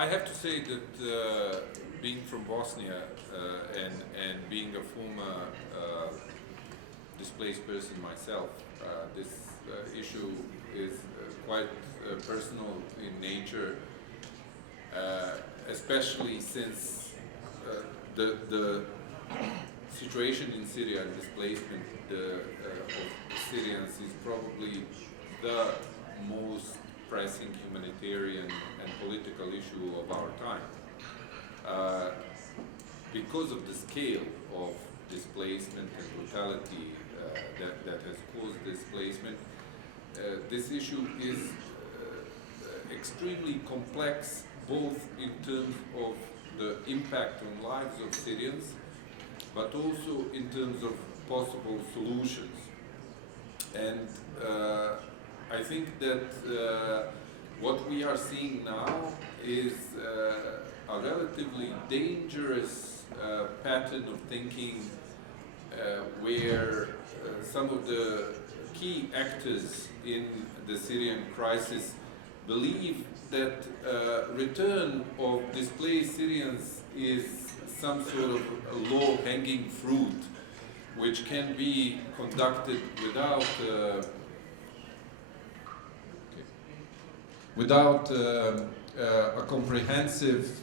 I have to say that being from Bosnia and being a former displaced person myself, this issue is quite personal in nature, especially since the situation in Syria and displacement of Syrians is probably the most pressing humanitarian and political issue of our time. Because of the scale of displacement and brutality that has caused displacement, this issue is extremely complex, both in terms of the impact on lives of Syrians, but also in terms of possible solutions. And I think that what we are seeing now is a relatively dangerous pattern of thinking where some of the key actors in the Syrian crisis believe that return of displaced Syrians is some sort of a low-hanging fruit which can be conducted without a comprehensive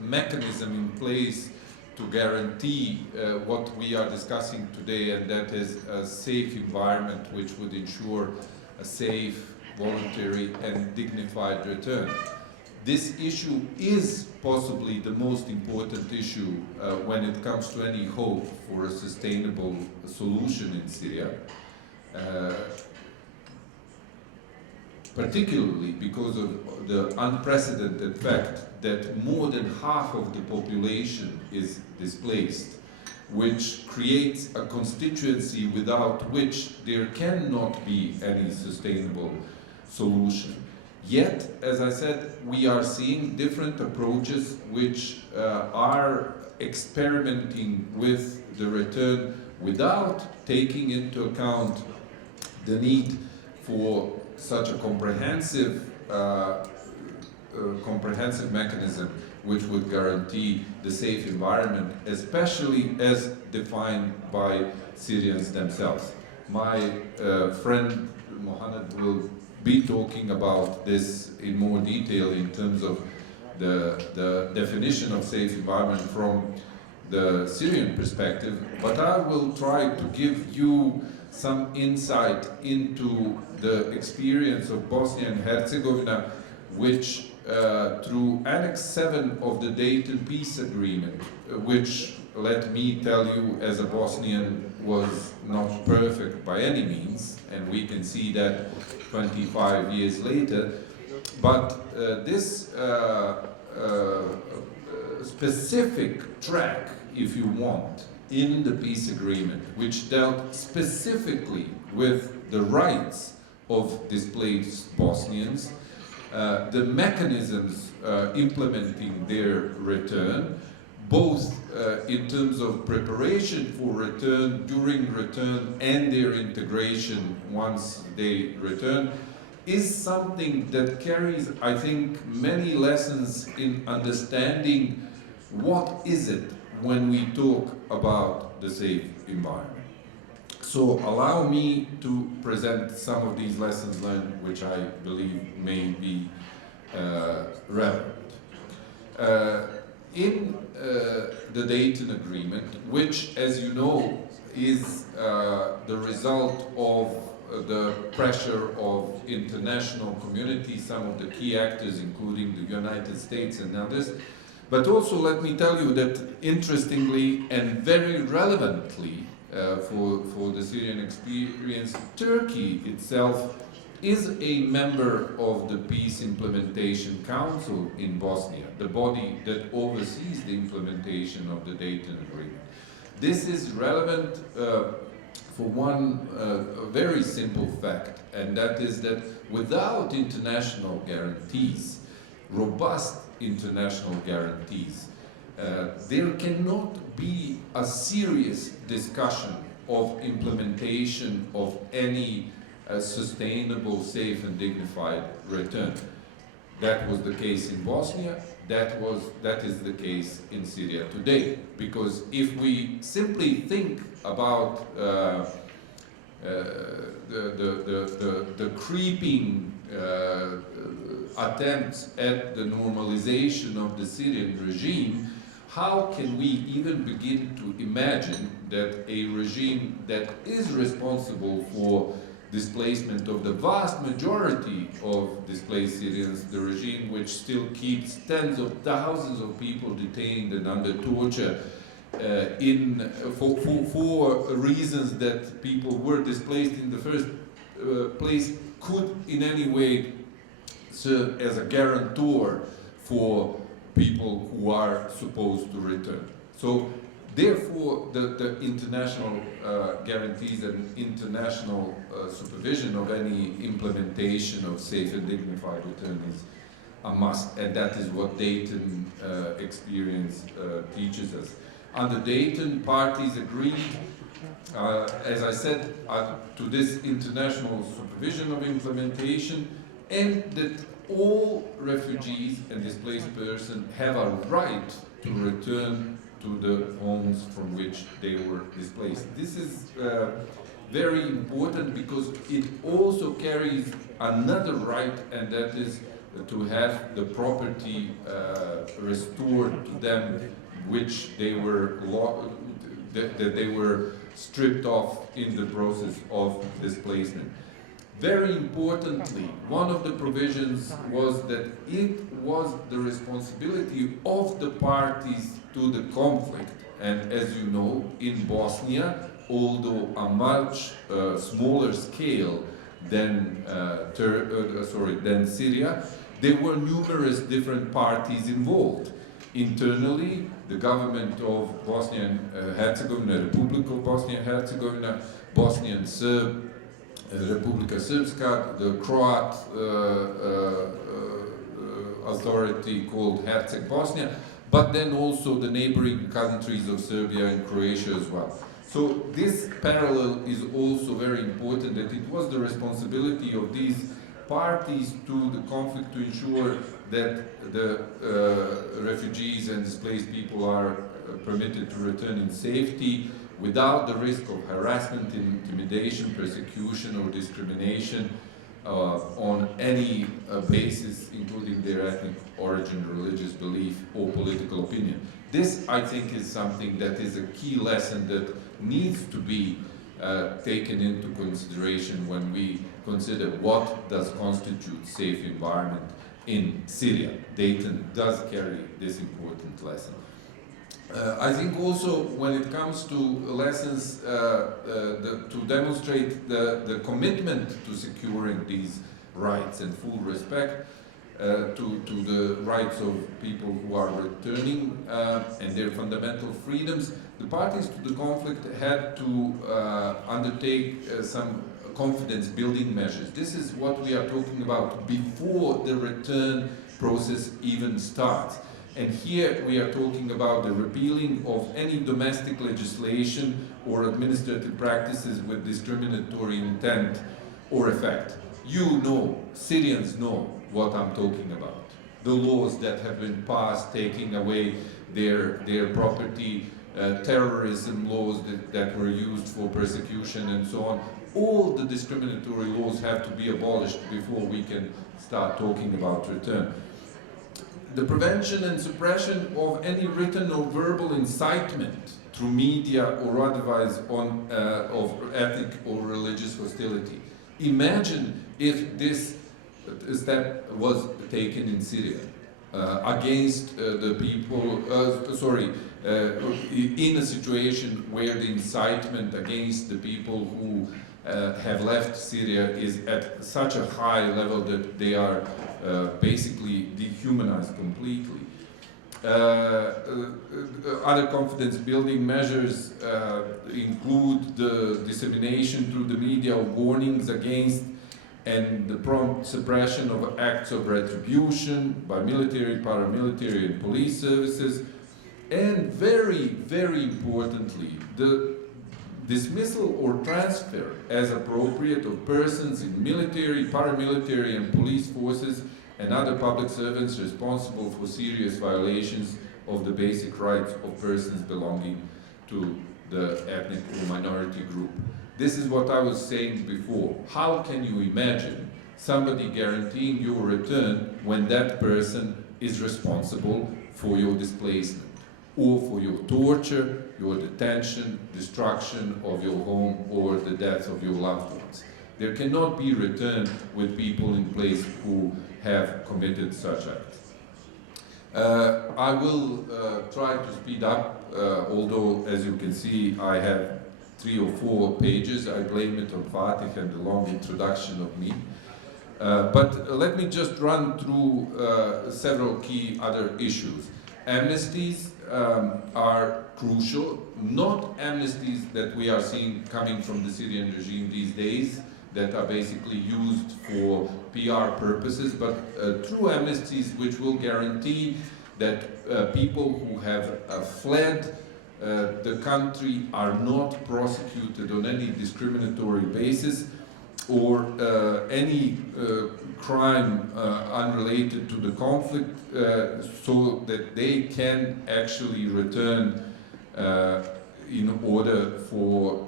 mechanism in place to guarantee what we are discussing today, and that is a safe environment which would ensure a safe, voluntary and dignified return. This issue is possibly the most important issue when it comes to any hope for a sustainable solution in Syria, particularly because of the unprecedented fact that more than half of the population is displaced, which creates a constituency without which there cannot be any sustainable solution. Yet, as I said, we are seeing different approaches which are experimenting with the return without taking into account the need for such a comprehensive mechanism which would guarantee the safe environment, especially as defined by Syrians themselves. My friend Mohannad will be talking about this in more detail in terms of the definition of safe environment from the Syrian perspective, but I will try to give you some insight into the experience of Bosnia and Herzegovina, which through Annex 7 of the Dayton Peace Agreement, which, let me tell you, as a Bosnian, was not perfect by any means, and we can see that 25 years later, but this specific track, if you want, in the peace agreement, which dealt specifically with the rights of displaced Bosnians, the mechanisms implementing their return, both in terms of preparation for return, during return, and their integration once they return, is something that carries, I think, many lessons in understanding what is it when we talk about the safe environment. So allow me to present some of these lessons learned, which I believe may be relevant. In the Dayton Agreement, which, as you know, is the result of the pressure of international community, some of the key actors, including the United States and others. But also, let me tell you that, interestingly and very relevantly for the Syrian experience, Turkey itself is a member of the Peace Implementation Council in Bosnia, the body that oversees the implementation of the Dayton Agreement. This is relevant for one very simple fact, and that is that without international guarantees, robust international guarantees, there cannot be a serious discussion of implementation of any sustainable, safe and dignified return. That was the case in Bosnia, that is the case in Syria today. Because if we simply think about the creeping attempts at the normalization of the Syrian regime, how can we even begin to imagine that a regime that is responsible for displacement of the vast majority of displaced Syrians, the regime which still keeps tens of thousands of people detained and under torture for reasons that people were displaced in the first place, could in any way serve as a guarantor for people who are supposed to return. So therefore, the international guarantees and international supervision of any implementation of safe and dignified return is a must, and that is what Dayton experience teaches us. Under Dayton, parties agreed, as I said, to this international supervision of implementation, and that all refugees and displaced persons have a right to return to the homes from which they were displaced. This is very important because it also carries another right, and that is to have the property restored to them, which they were that they were stripped off in the process of displacement. Very importantly, one of the provisions was that it was the responsibility of the parties to the conflict, and as you know, in Bosnia, although a much smaller scale than Syria, there were numerous different parties involved. Internally, the government of Bosnia and Herzegovina, Republic of Bosnia and Herzegovina, Bosnian Serb, Republika Srpska, the Croat authority called Herceg Bosnia, but then also the neighboring countries of Serbia and Croatia as well. So this parallel is also very important, that it was the responsibility of these parties to the conflict to ensure that the refugees and displaced people are permitted to return in safety without the risk of harassment, intimidation, persecution or discrimination on any basis, including their ethnic origin, religious belief or political opinion. This, I think, is something that is a key lesson that needs to be taken into consideration when we consider what does constitute safe environment in Syria. Dayton does carry this important lesson. I think also when it comes to lessons to demonstrate the commitment to securing these rights and full respect to the rights of people who are returning and their fundamental freedoms, the parties to the conflict had to undertake some confidence building measures. This is what we are talking about before the return process even starts. And here we are talking about the repealing of any domestic legislation or administrative practices with discriminatory intent or effect. You know, Syrians know what I'm talking about. The laws that have been passed taking away their property, terrorism laws that were used for persecution and so on. All the discriminatory laws have to be abolished before we can start talking about return. The prevention and suppression of any written or verbal incitement through media or otherwise of ethnic or religious hostility. Imagine if this step was taken in Syria against the people, in a situation where the incitement against the people who have left Syria is at such a high level that they are basically dehumanized completely. Other confidence building measures include the dissemination through the media of warnings against and the prompt suppression of acts of retribution by military, paramilitary and police services, and very, very importantly, the dismissal or transfer as appropriate of persons in military, paramilitary and police forces and other public servants responsible for serious violations of the basic rights of persons belonging to the ethnic or minority group. This is what I was saying before. How can you imagine somebody guaranteeing your return when that person is responsible for your displacement, or for your torture, your detention, destruction of your home, or the death of your loved ones? There cannot be return with people in place who have committed such acts. I will try to speed up, although as you can see I have 3 or 4 pages. I blame it on Fatih and the long introduction of me. But let me just run through several key other issues. Amnesties are crucial, not amnesties that we are seeing coming from the Syrian regime these days, that are basically used for PR purposes, but true amnesties which will guarantee that people who have fled the country are not prosecuted on any discriminatory basis, or any crime unrelated to the conflict, so that they can actually return in order for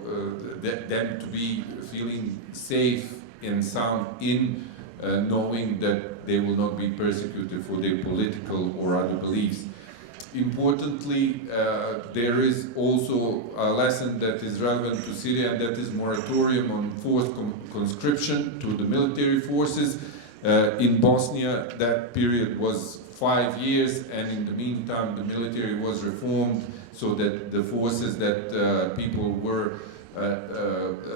them to be feeling safe and sound in knowing that they will not be persecuted for their political or other beliefs. Importantly, there is also a lesson that is relevant to Syria, and that is moratorium on forced conscription to the military forces. In Bosnia, that period was 5 years, and in the meantime the military was reformed so that the forces that people were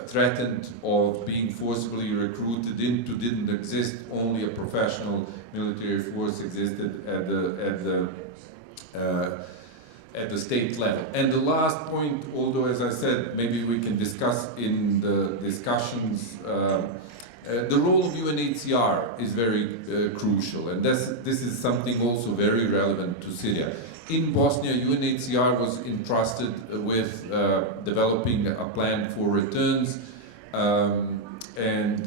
threatened of being forcibly recruited into didn't exist. Only a professional military force existed at the state level. And the last point, although as I said, maybe we can discuss in the discussions, the role of UNHCR is very crucial, and this is something also very relevant to Syria. In Bosnia, UNHCR was entrusted with developing a plan for returns, and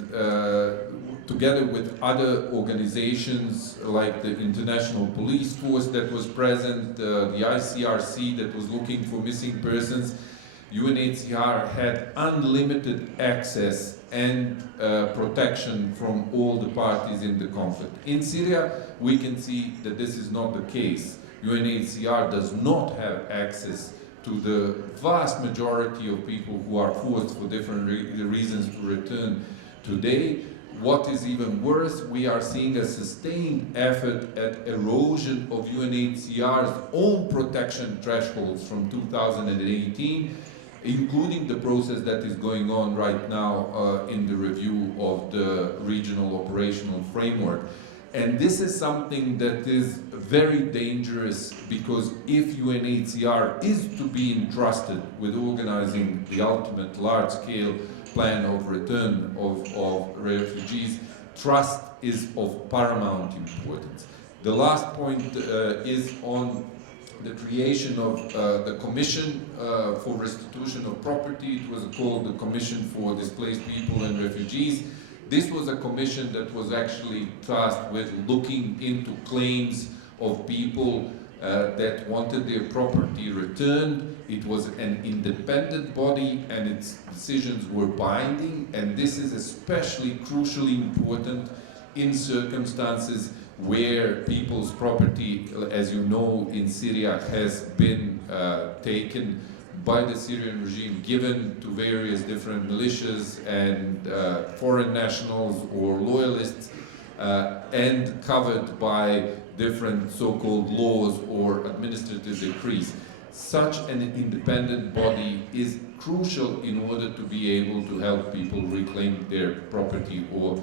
together with other organizations like the International Police Force that was present, the ICRC that was looking for missing persons, UNHCR had unlimited access and protection from all the parties in the conflict. In Syria, we can see that this is not the case. UNHCR does not have access to the vast majority of people who are forced for different reasons to return today. What is even worse, we are seeing a sustained effort at erosion of UNHCR's own protection thresholds from 2018, including the process that is going on right now in the review of the regional operational framework. And this is something that is very dangerous, because if UNHCR is to be entrusted with organizing the ultimate large-scale plan of return of refugees, trust is of paramount importance. The last point is on the creation of the Commission for Restitution of Property. It was called the Commission for Displaced People and Refugees. This was a commission that was actually tasked with looking into claims of people that wanted their property returned. It was an independent body, and its decisions were binding, and this is especially crucially important in circumstances where people's property, as you know, in Syria has been taken by the Syrian regime, given to various different militias and foreign nationals or loyalists, and covered by different so-called laws or administrative decrees. Such an independent body is crucial in order to be able to help people reclaim their property or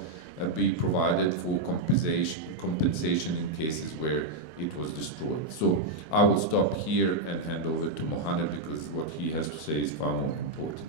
be provided for compensation in cases where it was destroyed. So I will stop here and hand over to Mohannad, because what he has to say is far more important.